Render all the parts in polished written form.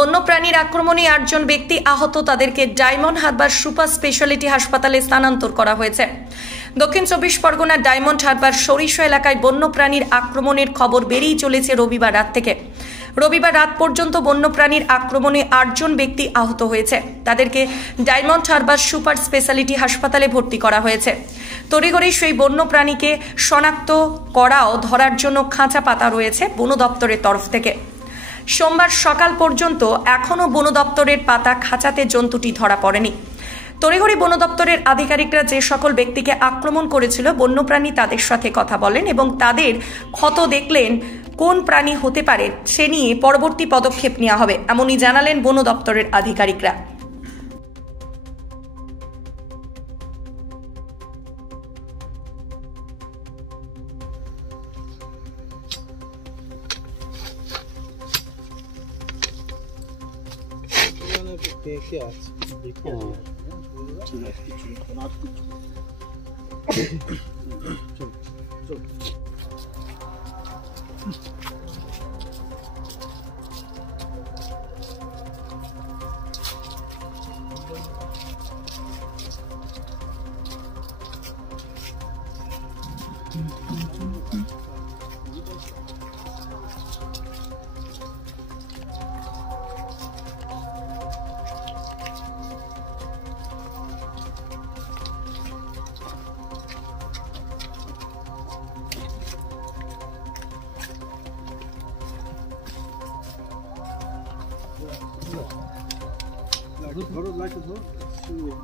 বন্যপ্রাণীর আক্রমণে 8 জন ব্যক্তি আহত, তাদেরকে ডায়মন্ড হারবার সুপার স্পেশালিটি হাসপাতালে স্থানান্তর করা হয়েছে। দক্ষিণ 24 পরগনার ডায়মন্ড হারবার সরিষা এলাকায় বন্যপ্রাণীর আক্রমণের খবর বেরিয়ে চলেছে রবিবার রাত থেকে। রবিবার রাত পর্যন্ত বন্যপ্রাণীর আক্রমণে 8 জন ব্যক্তি আহত হয়েছে, তাদেরকে ডায়মন্ড হারবার সুপার স্পেশালিটি হাসপাতালে ভর্তি করা হয়েছে। তড়িঘড়ি সেই বন্যপ্রাণীকে শনাক্ত করা ও ধরার জন্য খাঁচা পাতা রয়েছে বন দপ্তরের তরফ থেকে। সোমবার সকাল পর্যন্ত এখনও বন দপ্তরের পাতা খাঁচাতে জন্তুটি ধরা পড়েনি। তড়িঘড়ি বন দপ্তরের আধিকারিকরা যে সকল ব্যক্তিকে আক্রমণ করেছিল বন্যপ্রাণী তাদের সাথে কথা বলেন এবং তাদের ক্ষত দেখলেন কোন প্রাণী হতে পারে সে নিয়ে পরবর্তী পদক্ষেপ নেওয়া হবে, এমনই জানালেন বন দপ্তরের আধিকারিকরা। ধরো লাইটটা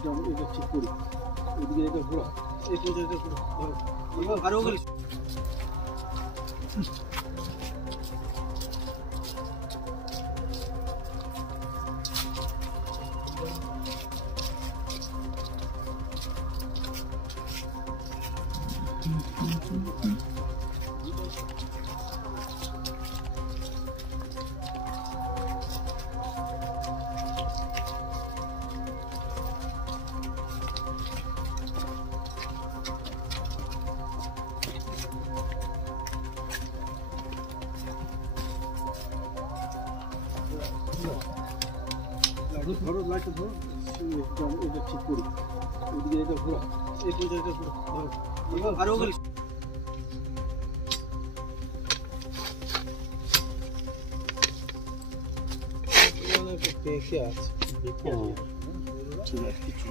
ধরো, এটা ঠিক করি, এদিকে এটা ঘোরা, এই পর্যায়ে ঘোরা, ধরো আরো গেলি। ধরো লাইটটা ধরো, এটা ঠিক করি, এদিকে এটা ঘোরা, এই পর্যায়ে ঘোরা, ধরো আরো গেলি। দেখে আছে, ঠিক আছে, কিছু আর কিছু